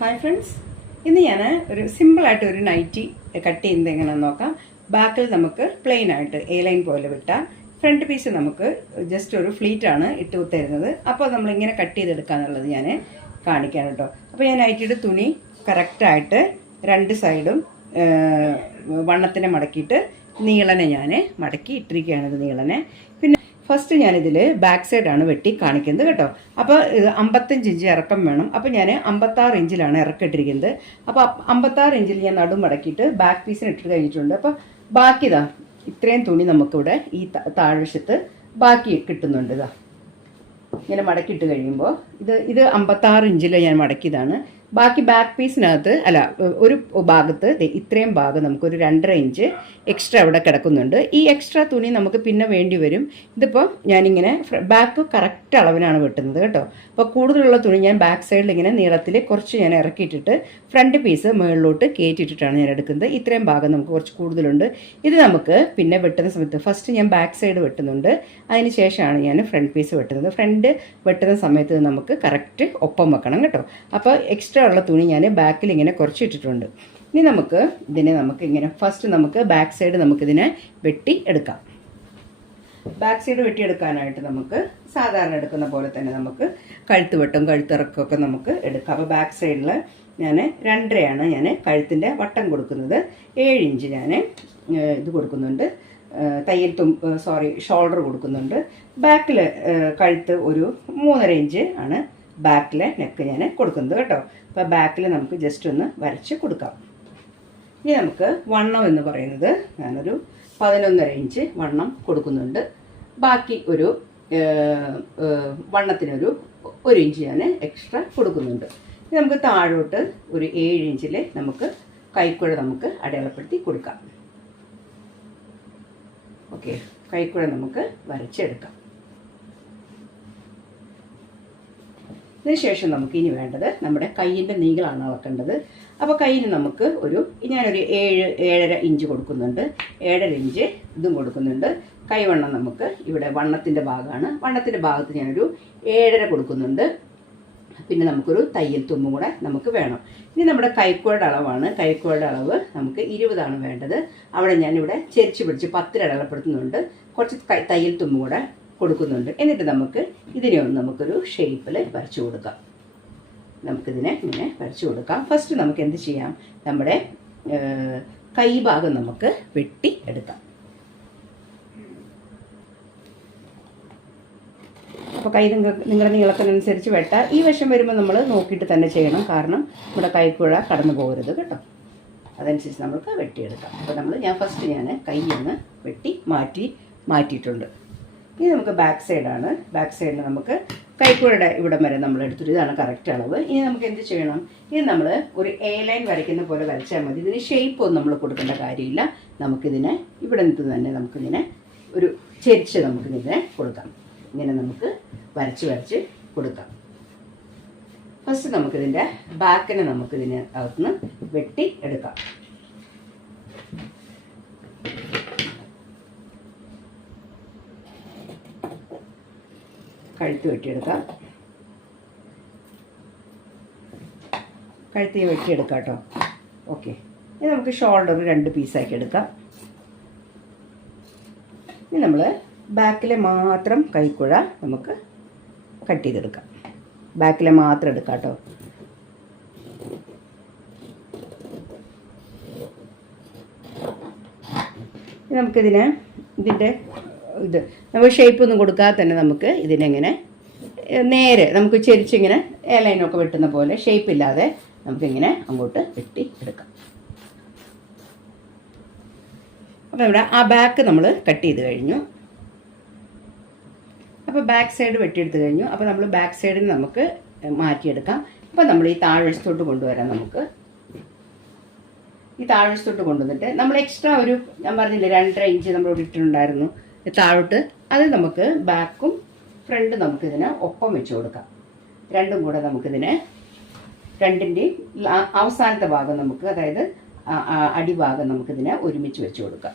Hi friends, ഇന്ന് ഞാൻ ഒരു സിമ്പിളായിട്ട് ഒരു നൈറ്റി കട്ട് ചെയ്യുന്നത് എങ്ങനെയാണെന്ന് നോക്കാം. ബാക്കിൽ നമുക്ക് പ്ലെയിൻ ആയിട്ട് എ ലൈൻ പോലെ വിട്ടാൽ ഫ്രണ്ട് പീസ് നമുക്ക് ജസ്റ്റ് ഒരു ഫ്ലീറ്റാണ് ഇട്ട് തരുന്നത്. അപ്പോൾ നമ്മളിങ്ങനെ കട്ട് ചെയ്തെടുക്കാന്നുള്ളത് ഞാൻ കാണിക്കാം കേട്ടോ. അപ്പോൾ ഞാൻ നൈറ്റിയുടെ തുണി കറക്റ്റായിട്ട് രണ്ട് സൈഡും വണ്ണത്തിനെ മടക്കിയിട്ട് നീളനെ ഞാൻ മടക്കി ഇട്ടിരിക്കുകയാണിത് നീളനെ. പിന്നെ ഫസ്റ്റ് ഞാനിതിൽ ബാക്ക് സൈഡാണ് വെട്ടി കാണിക്കുന്നത് കേട്ടോ. അപ്പോൾ ഇത് 55 ഇഞ്ച് ഇറക്കം വേണം. അപ്പോൾ ഞാൻ 56 ഇഞ്ചിലാണ് ഇറക്കിട്ടിരിക്കുന്നത്. അപ്പോൾ 56 ഇഞ്ചിൽ ഞാൻ നടും മടക്കിയിട്ട് ബാക്ക് പീസിന് ഇട്ട് കഴിഞ്ഞിട്ടുണ്ട്. അപ്പോൾ ബാക്കി ഇതാ ഇത്രയും തുണി നമുക്കിവിടെ ഈ താഴ്വശത്ത് ബാക്കി കിട്ടുന്നുണ്ട്. ഇതാ ഇങ്ങനെ മടക്കിയിട്ട് കഴിയുമ്പോൾ ഇത് 56 ഇഞ്ചിൽ ഞാൻ മടക്കിയതാണ്. ബാക്കി ബാക്ക് പീസിനകത്ത് അല്ല ഒരു ഭാഗത്ത് ഇത്രയും ഭാഗം നമുക്കൊരു 2.5 ഇഞ്ച് എക്സ്ട്രാ ഇവിടെ കിടക്കുന്നുണ്ട്. ഈ എക്സ്ട്രാ തുണി നമുക്ക് പിന്നെ വേണ്ടി വരും. ഇതിപ്പോൾ ഞാനിങ്ങനെ ബാക്ക് കറക്റ്റ് അളവിനാണ് വെട്ടുന്നത് കേട്ടോ. അപ്പോൾ കൂടുതലുള്ള തുണി ഞാൻ ബാക്ക് സൈഡിൽ ഇങ്ങനെ നീളത്തിൽ കുറച്ച് ഞാൻ ഇറക്കിയിട്ടിട്ട് ഫ്രണ്ട് പീസ് മുകളിലോട്ട് കയറ്റിയിട്ടിട്ടാണ് ഞാൻ എടുക്കുന്നത്. ഇത്രയും ഭാഗം നമുക്ക് കുറച്ച് കൂടുതലുണ്ട്. ഇത് നമുക്ക് പിന്നെ വെട്ടുന്ന സമയത്ത് ഫസ്റ്റ് ഞാൻ ബാക്ക് സൈഡ് വെട്ടുന്നുണ്ട്, അതിന് ശേഷമാണ് ഞാൻ ഫ്രണ്ട് പീസ് വെട്ടുന്നത്. ഫ്രണ്ട് വെട്ടുന്ന സമയത്ത് നമുക്ക് കറക്റ്റ് ഒപ്പം വെക്കണം കേട്ടോ. അപ്പോൾ എക്സ്ട്രാ ഉള്ള തുണി ഞാൻ ബാക്കിൽ ഇങ്ങനെ കുറച്ച് ഇട്ടിട്ടുണ്ട്. ഇനി നമുക്ക് ഇങ്ങനെ ഫസ്റ്റ് നമുക്ക് ബാക്ക് സൈഡ് നമുക്കിതിനെ വെട്ടി എടുക്കാം. ബാക്ക് സൈഡ് വെട്ടിയെടുക്കാനായിട്ട് നമുക്ക് സാധാരണ എടുക്കുന്ന പോലെ തന്നെ നമുക്ക് കഴുത്തിറക്കമൊക്കെ നമുക്ക് എടുക്കാം. അപ്പോൾ ബാക്ക് സൈഡിൽ ഞാൻ 2.5 ഞാൻ കഴുത്തിൻ്റെ വട്ടം കൊടുക്കുന്നത്. 7 ഇഞ്ച് ഞാൻ ഇത് കൊടുക്കുന്നുണ്ട്, ഷോൾഡർ കൊടുക്കുന്നുണ്ട്. ബാക്കിൽ കഴുത്ത് ഒരു 3.5 ഇഞ്ച് ആണ് ബാക്കിലെ നെക്ക് ഞാൻ കൊടുക്കുന്നത് കേട്ടോ. അപ്പോൾ ബാക്കിൽ നമുക്ക് ജസ്റ്റ് ഒന്ന് വരച്ച് കൊടുക്കാം. ഇനി നമുക്ക് വണ്ണം എന്ന് പറയുന്നത് ഞാനൊരു 11.5 ഇഞ്ച് വണ്ണം കൊടുക്കുന്നുണ്ട്. ബാക്കി ഒരു വണ്ണത്തിനൊരു 1 ഇഞ്ച് ഞാൻ എക്സ്ട്രാ കൊടുക്കുന്നുണ്ട്. ഇനി നമുക്ക് താഴോട്ട് ഒരു 7 ഇഞ്ചിൽ നമുക്ക് കൈക്കുഴ നമുക്ക് അടയാളപ്പെടുത്തി കൊടുക്കാം. ഓക്കെ, കൈക്കുഴ നമുക്ക് വരച്ചെടുക്കാം. ഇതിനുശേഷം നമുക്ക് ഇനി വേണ്ടത് നമ്മുടെ കയ്യിൻ്റെ നീളമാണ് അളക്കേണ്ടത്. അപ്പോൾ കയ്യിന് നമുക്ക് ഞാനൊരു 7.5 ഇഞ്ച് കൊടുക്കുന്നുണ്ട്. 7.5 ഇഞ്ച് ഇതും കൊടുക്കുന്നുണ്ട്. കൈവണ്ണം നമുക്ക് ഇവിടെ വണ്ണത്തിൻ്റെ ഭാഗമാണ്. വണ്ണത്തിൻ്റെ ഭാഗത്ത് ഞാനൊരു 7.5 കൊടുക്കുന്നുണ്ട്. പിന്നെ നമുക്കൊരു തയ്യൽ തുമ്പും കൂടെ നമുക്ക് വേണം. ഇനി നമ്മുടെ കൈക്കോയുടെ അളവാണ്. കൈക്കോയുടെ അളവ് നമുക്ക് 20 വേണ്ടത്. അവിടെ ഞാനിവിടെ ചെരിച്ച് പിടിച്ച് 10 അടയാളപ്പെടുത്തുന്നുണ്ട്. കുറച്ച് തയ്യൽ തുമ്പും കൂടെ കൊടുക്കുന്നുണ്ട്. എന്നിട്ട് ഇതിനെ ഒന്ന് നമുക്കൊരു ഷേപ്പിൽ വരച്ചു കൊടുക്കാം. നമുക്കിതിനെ ഇങ്ങനെ വരച്ചു കൊടുക്കാം. ഫസ്റ്റ് നമുക്ക് എന്ത് ചെയ്യാം, നമ്മുടെ കൈ ഭാഗം നമുക്ക് വെട്ടി എടുക്കാം. അപ്പോൾ കൈ നിങ്ങളുടെ നീളത്തിനനുസരിച്ച് വെട്ടാം. ഈ വശം വരുമ്പോൾ നമ്മൾ നോക്കിയിട്ട് തന്നെ ചെയ്യണം, കാരണം നമ്മുടെ കൈക്കുഴ കടന്നു പോകരുത് കേട്ടോ. അതനുസരിച്ച് നമുക്ക് വെട്ടിയെടുക്കാം. അപ്പോൾ ഞാൻ ഫസ്റ്റ് കൈ ഒന്ന് വെട്ടി മാറ്റിയിട്ടുണ്ട്. ഇനി നമുക്ക് ബാക്ക് സൈഡാണ്. ബാക്ക് സൈഡിൽ നമുക്ക് കൈക്കുഴയുടെ ഇവിടം വരെ നമ്മൾ എടുത്തിട്ട് ഇതാണ് കറക്റ്റ് അളവ്. ഇനി നമുക്ക് എന്ത് ചെയ്യണം, ഇനി നമ്മൾ ഒരു എ ലൈൻ വരയ്ക്കുന്ന പോലെ വരച്ചാൽ മതി. ഇതിന് ഷേപ്പ് ഒന്നും നമ്മൾ കൊടുക്കേണ്ട കാര്യമില്ല. നമുക്കിതിനെ ഇവിടെ നിന്ന് തന്നെ നമുക്കിതിനെ ഒരു ചെരിച്ച് നമുക്കിതിനെ കൊടുക്കാം. ഇങ്ങനെ നമുക്ക് വരച്ച് കൊടുക്കാം. ഫസ്റ്റ് നമുക്കിതിൻ്റെ ബാക്കിനെ നമുക്കിതിനെ അകത്തുനിന്ന് വെട്ടി എടുക്കാം. കഴുത്ത് വെട്ടിയെടുക്കാം. കഴുത്ത് വെട്ടിയെടുക്കാം കേട്ടോ. ഓക്കെ, ഇനി നമുക്ക് ഷോൾഡർ 2 പീസാക്കി എടുക്കാം. ഇനി നമ്മൾ ബാക്കിലെ മാത്രം കൈക്കുഴ നമുക്ക് കട്ട് ചെയ്തെടുക്കാം. ബാക്കിലെ മാത്രം എടുക്കാം കേട്ടോ. നമുക്കിതിൻ്റെ നമുക്ക് ഷേപ്പൊന്നും കൊടുക്കാതെ തന്നെ നമുക്ക് ഇതിനെങ്ങനെ നേരെ നമുക്ക് ചെരിച്ചിങ്ങനെ ലൈനൊക്കെ വെട്ടുന്ന പോലെ ഷേപ്പില്ലാതെ നമുക്കിങ്ങനെ അങ്ങോട്ട് വെട്ടി എടുക്കാം. അപ്പോൾ ഇവിടെ ആ ബാക്ക് നമ്മൾ കട്ട് ചെയ്ത് കഴിഞ്ഞു. അപ്പോൾ ബാക്ക് സൈഡ് വെട്ടിയെടുത്ത് കഴിഞ്ഞു. അപ്പോൾ നമ്മൾ ബാക്ക് സൈഡിന് നമുക്ക് മാറ്റിയെടുക്കാം. അപ്പോൾ നമ്മൾ ഈ താഴ്വശത്തോട്ട് കൊണ്ടുവരാം. നമുക്ക് ഈ താഴ്വശത്തോട്ട് കൊണ്ടുവന്നിട്ട് നമ്മൾ എക്സ്ട്രാ ഞാൻ പറഞ്ഞില്ലേ 2.5 ഇഞ്ച് നമ്മൾ ഇട്ടിട്ടുണ്ടായിരുന്നു താഴോട്ട്. അത് നമുക്ക് ബാക്കും ഫ്രണ്ടും നമുക്കിതിനെ ഒപ്പം വെച്ച് കൊടുക്കാം. രണ്ടും കൂടെ നമുക്കിതിനെ രണ്ടിൻ്റെയും അവസാനത്തെ ഭാഗം നമുക്ക്, അതായത് അടിഭാഗം നമുക്കിതിനെ ഒരുമിച്ച് വെച്ച് കൊടുക്കാം.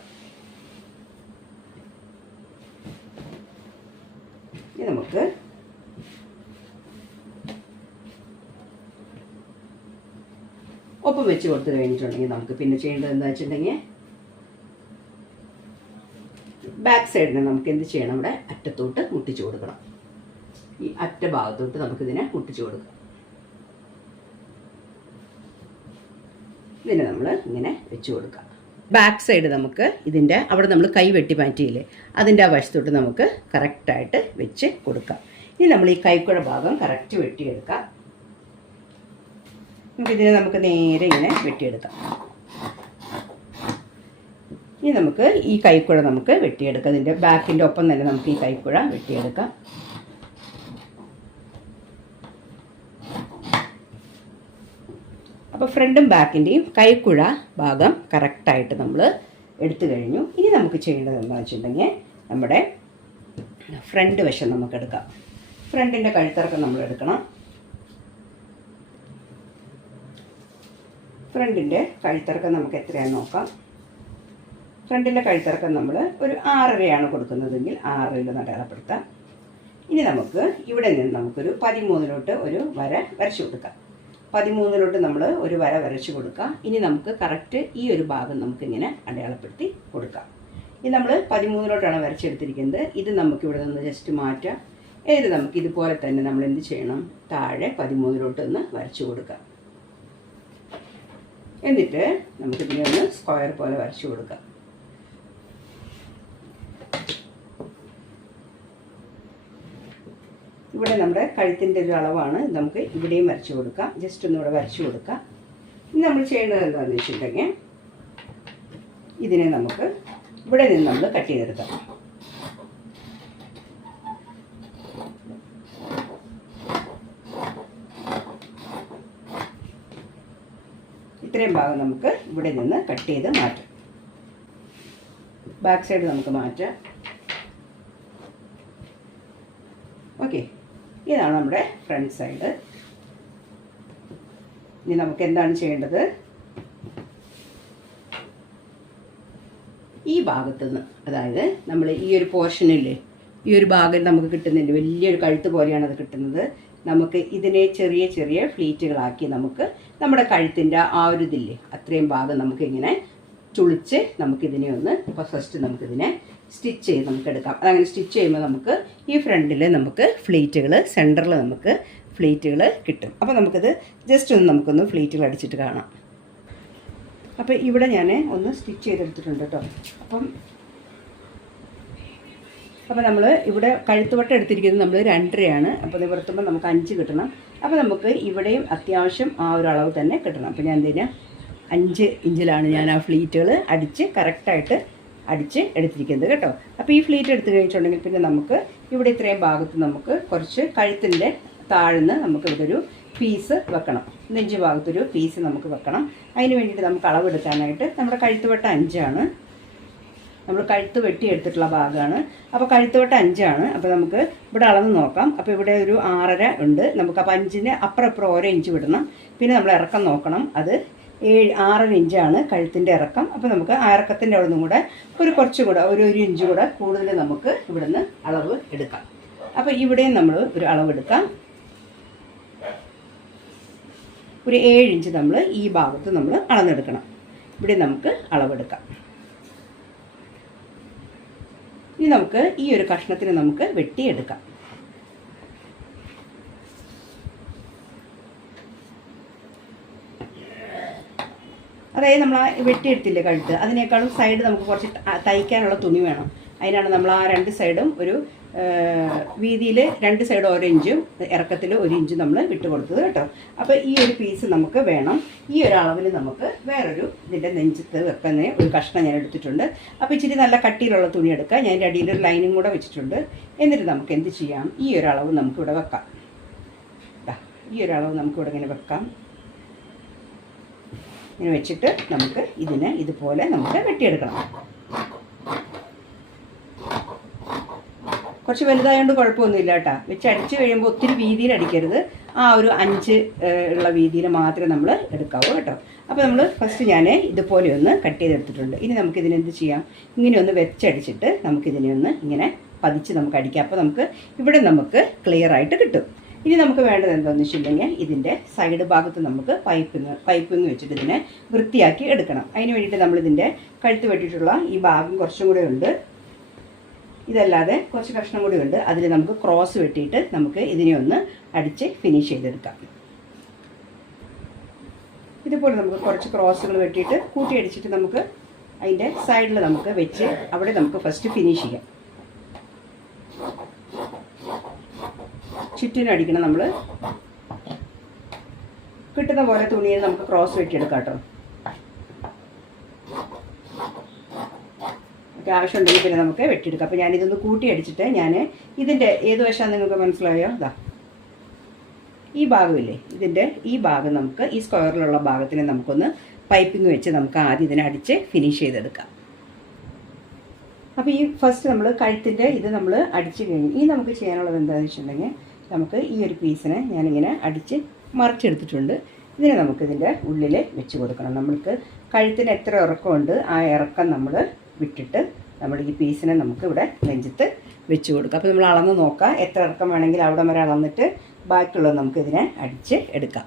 ഇനി നമുക്ക് ഒപ്പം വെച്ച് കൊടുത്ത് കഴിഞ്ഞിട്ടുണ്ടെങ്കിൽ നമുക്ക് പിന്നെ ചെയ്യേണ്ടത് എന്താ വെച്ചിട്ടുണ്ടെങ്കിൽ ബാക്ക് സൈഡിനെ നമുക്ക് എന്ത് ചെയ്യണം, ഇവിടെ അറ്റത്തോട്ട് മുട്ടിച്ചു കൊടുക്കണം. ഈ അറ്റ ഭാഗത്തോട്ട് നമുക്കിതിനെ മുട്ടിച്ചു കൊടുക്കാം. ഇതിനെ നമ്മൾ ഇങ്ങനെ വെച്ച് കൊടുക്കാം. ബാക്ക് സൈഡ് നമുക്ക് ഇതിൻ്റെ അവിടെ നമ്മൾ കൈ വെട്ടി മാറ്റിയില്ലേ, അതിൻ്റെ ആ വശത്തോട്ട് നമുക്ക് കറക്റ്റായിട്ട് വെച്ച് കൊടുക്കാം. ഇനി നമ്മൾ ഈ കൈക്കുഴ ഭാഗം കറക്റ്റ് വെട്ടിയെടുക്കാം. നമുക്കിതിനെ നമുക്ക് നേരെ ഇങ്ങനെ വെട്ടിയെടുക്കാം. ഇനി നമുക്ക് ഈ കൈക്കുഴ നമുക്ക് വെട്ടിയെടുക്കാം. ഇതിൻ്റെ ബാക്കിൻ്റെ ഒപ്പം തന്നെ നമുക്ക് ഈ കൈക്കുഴ വെട്ടിയെടുക്കാം. അപ്പോൾ ഫ്രണ്ടും ബാക്കിൻ്റെയും കൈക്കുഴ ഭാഗം കറക്റ്റായിട്ട് നമ്മൾ എടുത്തു കഴിഞ്ഞു. ഇനി നമുക്ക് ചെയ്യേണ്ടത് എന്താണെന്ന് വെച്ചിട്ടുണ്ടെങ്കിൽ നമ്മുടെ ഫ്രണ്ട് വശം നമുക്കെടുക്കാം. ഫ്രണ്ടിൻ്റെ കഴുത്തിറക്കം നമ്മൾ എടുക്കണം. ഫ്രണ്ടിൻ്റെ കഴുത്തിറക്കം നമുക്ക് എത്രയാണെന്ന് നോക്കാം. ഫ്രണ്ടിൻ്റെ കഴുത്തിറക്കം നമ്മൾ ഒരു 6.5 കൊടുക്കുന്നതെങ്കിൽ 6 അടയാളപ്പെടുത്താം. ഇനി നമുക്ക് ഇവിടെ നിന്ന് നമുക്കൊരു 13 ഒരു വര വരച്ചു കൊടുക്കാം. 13 നമ്മൾ ഒരു വര വരച്ചു കൊടുക്കാം. ഇനി നമുക്ക് കറക്റ്റ് ഈ ഒരു ഭാഗം നമുക്കിങ്ങനെ അടയാളപ്പെടുത്തി കൊടുക്കാം. ഇത് നമ്മൾ 13 വരച്ചെടുത്തിരിക്കുന്നത്. ഇത് നമുക്കിവിടെ നിന്ന് ജസ്റ്റ് മാറ്റാം. ഇത് നമുക്ക് ഇതുപോലെ തന്നെ നമ്മൾ എന്ത് ചെയ്യണം, താഴെ 13 ഒന്ന് വരച്ചു കൊടുക്കാം. എന്നിട്ട് നമുക്കിതിനെ ഒന്ന് സ്ക്വയർ പോലെ വരച്ചു കൊടുക്കാം. ഇവിടെ നമ്മുടെ കഴുത്തിൻ്റെ ഒരു അളവാണ്, നമുക്ക് ഇവിടെയും വരച്ചു കൊടുക്കാം. ജസ്റ്റ് ഒന്ന് ഇവിടെ വരച്ചു കൊടുക്കാം. ഇനി നമ്മൾ ചെയ്യേണ്ടത് എന്താണെന്ന് വെച്ചിട്ടുണ്ടെങ്കിൽ ഇതിനെ നമുക്ക് ഇവിടെ നിന്ന് നമ്മൾ കട്ട് ചെയ്തെടുക്കാം. ഇത്രയും ഭാഗം നമുക്ക് ഇവിടെ നിന്ന് കട്ട് ചെയ്ത് മാറ്റാം. ബാക്ക് സൈഡ് നമുക്ക് മാറ്റാം. ഓക്കെ, ഇതാണ് നമ്മുടെ ഫ്രണ്ട് സൈഡ്. ഇനി നമുക്ക് എന്താണ് ചെയ്യേണ്ടത്, ഈ ഭാഗത്തുനിന്ന്, അതായത് നമ്മൾ ഈ ഒരു പോർഷനില്ലേ, ഈ ഒരു ഭാഗം നമുക്ക് കിട്ടുന്നുണ്ട്, വലിയൊരു കഴുത്ത് പോലെയാണ് അത് കിട്ടുന്നത്. നമുക്ക് ഇതിനെ ചെറിയ ചെറിയ ഫ്ലീറ്റുകളാക്കി നമുക്ക് നമ്മുടെ കഴുത്തിൻ്റെ ആ ഒരു ഇതില്ലേ, അത്രയും ഭാഗം നമുക്കിങ്ങനെ ചുളിച്ച് നമുക്കിതിനെ ഒന്ന് ഇപ്പോൾ ഫസ്റ്റ് നമുക്കിതിനെ സ്റ്റിച്ച് ചെയ്ത് നമുക്ക് എടുക്കാം. അതങ്ങനെ സ്റ്റിച്ച് ചെയ്യുമ്പോൾ നമുക്ക് ഈ ഫ്രണ്ടിൽ നമുക്ക് ഫ്ലീറ്റുകൾ, സെൻറ്ററിൽ നമുക്ക് ഫ്ലീറ്റുകൾ കിട്ടും. അപ്പോൾ നമുക്കിത് ജസ്റ്റ് ഒന്ന് നമുക്കൊന്ന് ഫ്ലീറ്റുകൾ അടിച്ചിട്ട് കാണാം. അപ്പോൾ ഇവിടെ ഞാൻ ഒന്ന് സ്റ്റിച്ച് ചെയ്തെടുത്തിട്ടുണ്ട് കേട്ടോ. അപ്പോൾ നമ്മൾ ഇവിടെ കഴുത്തുവട്ടം എടുത്തിരിക്കുന്നത് നമ്മൾ 2.5 അപ്പോൾ നിവർത്തുമ്പോൾ നമുക്ക് 5 കിട്ടണം. അപ്പോൾ നമുക്ക് ഇവിടെയും അത്യാവശ്യം ആ ഒരു അളവ് തന്നെ കിട്ടണം. അപ്പോൾ ഞാൻ എന്തിനാ 5 ഇഞ്ചിലാണ് ഞാൻ ആ ഫ്ലീറ്റുകൾ അടിച്ച് കറക്റ്റായിട്ട് അടിച്ച് എടുത്തിരിക്കുന്നത് കേട്ടോ. അപ്പോൾ ഈ ഫ്ലീറ്റ് എടുത്തു കഴിഞ്ഞിട്ടുണ്ടെങ്കിൽ പിന്നെ നമുക്ക് ഇവിടെ ഇത്രയും ഭാഗത്ത് നമുക്ക് കുറച്ച് കഴുത്തിൻ്റെ താഴ്ന്ന് നമുക്ക് ഇവിടെ ഒരു പീസ് വെക്കണം. നെഞ്ച് ഭാഗത്തൊരു പീസ് നമുക്ക് വെക്കണം. അതിന് വേണ്ടിയിട്ട് നമുക്ക് അളവെടുക്കാനായിട്ട് നമ്മുടെ കഴുത്തുവട്ടം 5 നമ്മൾ കഴുത്ത് വെട്ടി എടുത്തിട്ടുള്ള ഭാഗമാണ്. അപ്പോൾ കഴുത്തുവട്ടം 5 അപ്പോൾ നമുക്ക് ഇവിടെ അളന്ന് നോക്കാം. അപ്പോൾ ഇവിടെ ഒരു 6.5 ഉണ്ട് നമുക്ക്. അപ്പോൾ 5-ന് അപ്പുറം 1 ഇഞ്ച് വിടണം. പിന്നെ നമ്മൾ ഇറക്കം നോക്കണം, അത് 6.5 ഇഞ്ചാണ് കഴുത്തിൻ്റെ ഇറക്കം. അപ്പോൾ നമുക്ക് ആ ഇറക്കത്തിൻ്റെ അവിടെ നിന്നും കൂടെ കുറച്ചുകൂടെ ഒരു ഇഞ്ച് കൂടെ കൂടുതൽ നമുക്ക് ഇവിടെ നിന്ന് അളവ് എടുക്കാം. അപ്പോൾ ഇവിടെയും നമ്മൾ ഒരു അളവെടുക്കാം. ഒരു 7 ഇഞ്ച് നമ്മൾ ഈ ഭാഗത്ത് നമ്മൾ അളന്നെടുക്കണം. ഇവിടെ നമുക്ക് അളവെടുക്കാം. ഇനി നമുക്ക് ഈ ഒരു കഷ്ണത്തിന് നമുക്ക് വെട്ടിയെടുക്കാം. അതായത് നമ്മൾ ആ വെട്ടിയെടുത്തില്ലേ കഴുത്ത്, അതിനേക്കാളും സൈഡ് നമുക്ക് കുറച്ച് തയ്ക്കാനുള്ള തുണി വേണം. അതിനാണ് നമ്മൾ ആ 2 സൈഡും ഒരു വീതിയിൽ 2 സൈഡ് 1 ഇഞ്ചും ഇറക്കത്തിൽ 1 ഇഞ്ചും നമ്മൾ വിട്ട് കൊടുത്തത് കേട്ടോ. അപ്പോൾ ഈ ഒരു പീസ് നമുക്ക് വേണം. ഈ ഒരു അളവിൽ നമുക്ക് വേറൊരു ഇതിൻ്റെ നെഞ്ചത്ത് വെക്കുന്ന ഒരു കഷ്ണം ഞാൻ എടുത്തിട്ടുണ്ട്. അപ്പോൾ ഇച്ചിരി നല്ല കട്ടിയിലുള്ള തുണി എടുക്കുക. ഞാൻ എൻ്റെ അടിയിൽ ഒരു ലൈനും കൂടെ വെച്ചിട്ടുണ്ട്. എന്നിട്ട് നമുക്ക് എന്ത് ചെയ്യാം, ഈ ഒരു അളവ് നമുക്കിവിടെ വെക്കാം. ഈ ഒരു അളവ് നമുക്കിവിടെ ഇങ്ങനെ വെക്കാം. ഇങ്ങനെ വെച്ചിട്ട് നമുക്ക് ഇതിനെ ഇതുപോലെ നമുക്ക് വെട്ടിയെടുക്കണം. കുറച്ച് വലുതായതുകൊണ്ട് കുഴപ്പമൊന്നുമില്ല കേട്ടോ. വെച്ച് അടിച്ച് കഴിയുമ്പോൾ ഒത്തിരി വീതിയിൽ അടിക്കരുത്. ആ ഒരു 5 ഉള്ള വീതിയിൽ മാത്രമേ നമ്മൾ എടുക്കാവൂ കേട്ടോ. അപ്പോൾ നമ്മൾ ഫസ്റ്റ് ഞാൻ ഇതുപോലെ ഒന്ന് കട്ട് ചെയ്തെടുത്തിട്ടുണ്ട്. ഇനി നമുക്കിതിനെന്ത് ചെയ്യാം, ഇങ്ങനെ ഒന്ന് വെച്ചടിച്ചിട്ട് നമുക്കിതിനെ ഒന്ന് ഇങ്ങനെ പതിച്ച് നമുക്ക് അടിക്കാം. അപ്പോൾ നമുക്ക് ഇവിടെ നമുക്ക് ക്ലിയർ ആയിട്ട് കിട്ടും. ഇനി നമുക്ക് വേണ്ടത് എന്താണെന്ന് വെച്ചിട്ടുണ്ടെങ്കിൽ ഇതിൻ്റെ സൈഡ് ഭാഗത്ത് നമുക്ക് പൈപ്പിങ് വെച്ചിട്ട് ഇതിനെ വൃത്തിയാക്കി എടുക്കണം. അതിന് വേണ്ടിയിട്ട് നമ്മളിതിൻ്റെ കഴുത്ത് വെട്ടിയിട്ടുള്ള ഈ ഭാഗം കുറച്ചും കൂടെ ഉണ്ട്. ഇതല്ലാതെ കുറച്ച് കഷ്ണം കൂടി ഉണ്ട്. അതിൽ നമുക്ക് ക്രോസ് വെട്ടിയിട്ട് നമുക്ക് ഇതിനെ ഒന്ന് അടിച്ച് ഫിനിഷ് ചെയ്തെടുക്കാം. ഇതുപോലെ നമുക്ക് കുറച്ച് ക്രോസുകൾ വെട്ടിയിട്ട് കൂട്ടിയടിച്ചിട്ട് നമുക്ക് അതിൻ്റെ സൈഡിൽ നമുക്ക് വെച്ച് അവിടെ നമുക്ക് ഫസ്റ്റ് ഫിനിഷ് ചെയ്യാം. ചുറ്റിനടിക്കണം. നമ്മൾ കിട്ടുന്ന പോലെ തുണിയിൽ നമുക്ക് ക്രോസ് വെട്ടിയെടുക്കാം കേട്ടോ. ആവശ്യമുണ്ടെങ്കിൽ പിന്നെ നമുക്ക് വെട്ടിയെടുക്കാം. അപ്പോൾ ഞാനിതൊന്ന് കൂട്ടിയടിച്ചിട്ട് ഞാൻ ഇതിൻ്റെ ഏത് വശമാണ് നിങ്ങൾക്ക് മനസ്സിലായോ? ഇതാ ഈ ഭാഗമില്ലേ, ഇതിൻ്റെ ഈ ഭാഗം നമുക്ക് ഈ സ്ക്വയറിലുള്ള ഭാഗത്തിന് നമുക്കൊന്ന് പൈപ്പിംഗ് വെച്ച് നമുക്ക് ആദ്യം ഇതിനെ അടിച്ച് ഫിനിഷ് ചെയ്തെടുക്കാം. അപ്പോൾ ഈ ഫസ്റ്റ് നമ്മൾ കഴുത്തിൻ്റെ ഇത് നമ്മൾ അടിച്ച് കഴിഞ്ഞ് ഇനി നമുക്ക് ചെയ്യാനുള്ളത് എന്താണെന്ന് വെച്ചിട്ടുണ്ടെങ്കിൽ നമുക്ക് ഈ ഒരു പീസിനെ ഞാനിങ്ങനെ അടിച്ച് മറിച്ചെടുത്തിട്ടുണ്ട്. ഇതിനെ നമുക്കിതിൻ്റെ ഉള്ളിൽ വെച്ച് കൊടുക്കണം. നമ്മൾക്ക് കഴുത്തിന് എത്ര ഇറക്കമുണ്ട് ആ ഇറക്കം നമ്മൾ വിട്ടിട്ട് നമ്മൾ ഈ പീസിനെ നമുക്ക് ഇവിടെ നെഞ്ചത്ത് വെച്ച് കൊടുക്കാം. അപ്പോൾ നമ്മൾ അളന്ന് നോക്കാം, എത്ര ഇറക്കം വേണമെങ്കിൽ അവിടെ വരെ അളന്നിട്ട് ബാക്കിയുള്ളത് നമുക്കിതിനെ അടിച്ച് എടുക്കാം.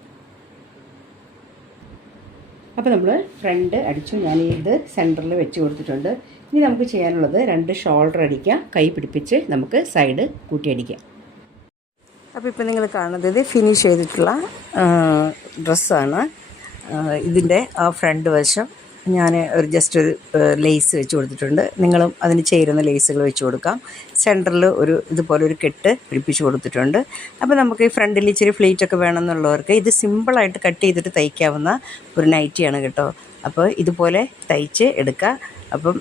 അപ്പോൾ നമ്മൾ ഫ്രണ്ട് അടിച്ചു. ഞാൻ ഇത് സെൻറ്ററിൽ വെച്ച് കൊടുത്തിട്ടുണ്ട്. ഇനി നമുക്ക് ചെയ്യാനുള്ളത് 2 ഷോൾഡർ അടിക്കാം, കൈ പിടിപ്പിച്ച് നമുക്ക് സൈഡ് കൂട്ടിയടിക്കാം. അപ്പോൾ ഇപ്പോൾ നിങ്ങൾ കാണുന്നത് ഇത് ഫിനിഷ് ചെയ്തിട്ടുള്ള ഡ്രസ്സാണ്. ഇതിൻ്റെ ആ ഫ്രണ്ട് വശം ഞാൻ ജസ്റ്റ് ഒരു ലേസ് വെച്ച് കൊടുത്തിട്ടുണ്ട്. നിങ്ങളും അതിന് ചേരുന്ന ലേസുകൾ വെച്ച് കൊടുക്കാം. സെൻറ്ററിൽ ഇതുപോലെ ഒരു കെട്ട് പിടിപ്പിച്ച് കൊടുത്തിട്ടുണ്ട്. അപ്പോൾ നമുക്ക് ഈ ഫ്രണ്ടിൽ ഇച്ചിരി ഫ്ലീറ്റൊക്കെ വേണമെന്നുള്ളവർക്ക് ഇത് സിമ്പിളായിട്ട് കട്ട് ചെയ്തിട്ട് തയ്ക്കാവുന്ന ഒരു നൈറ്റിയാണ് കേട്ടോ. അപ്പോൾ ഇതുപോലെ തയ്ച്ച് എടുക്കുക. അപ്പം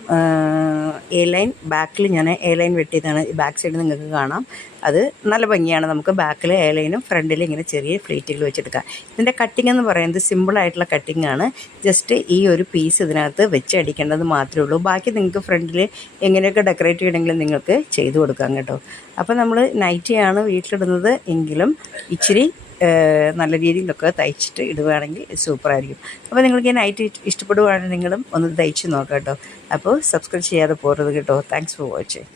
എ ലൈൻ ബാക്കിൽ ഞാൻ എ ലൈൻ വെട്ടിയതാണ്. ബാക്ക് സൈഡ് നിങ്ങൾക്ക് കാണാം. അത് നല്ല ഭംഗിയാണ്. നമുക്ക് ബാക്കിൽ എ ലൈനും ഫ്രണ്ടിൽ ഇങ്ങനെ ചെറിയ ഫ്ലീറ്റുകൾ വെച്ചെടുക്കാം. ഇതിൻ്റെ കട്ടിംഗ് എന്ന് പറയുന്നത് സിമ്പിളായിട്ടുള്ള കട്ടിംഗ് ആണ്. ജസ്റ്റ് ഈ ഒരു പീസ് ഇതിനകത്ത് വെച്ചടിക്കേണ്ടത് മാത്രമേ ഉള്ളൂ. ബാക്കി നിങ്ങൾക്ക് ഫ്രണ്ടിൽ എങ്ങനെയൊക്കെ ഡെക്കറേറ്റ് ചെയ്യണമെങ്കിലും നിങ്ങൾക്ക് ചെയ്ത് കൊടുക്കാം കേട്ടോ. അപ്പോൾ നമ്മൾ നൈറ്റിയാണ് വീട്ടിലിടുന്നത് എങ്കിലും ഇച്ചിരി നല്ല രീതിയിലൊക്കെ തയ്ച്ചിട്ട് ഇടുകയാണെങ്കിൽ സൂപ്പറായിരിക്കും. അപ്പോൾ നിങ്ങൾക്ക് ഈ നൈറ്റ് ഇഷ്ടപ്പെടുകയാണെങ്കിൽ നിങ്ങളും ഒന്ന് തയ്ച്ച് നോക്കാം കേട്ടോ. അപ്പോൾ സബ്സ്ക്രൈബ് ചെയ്യാതെ പോകരുത് കേട്ടോ. Thanks for watching.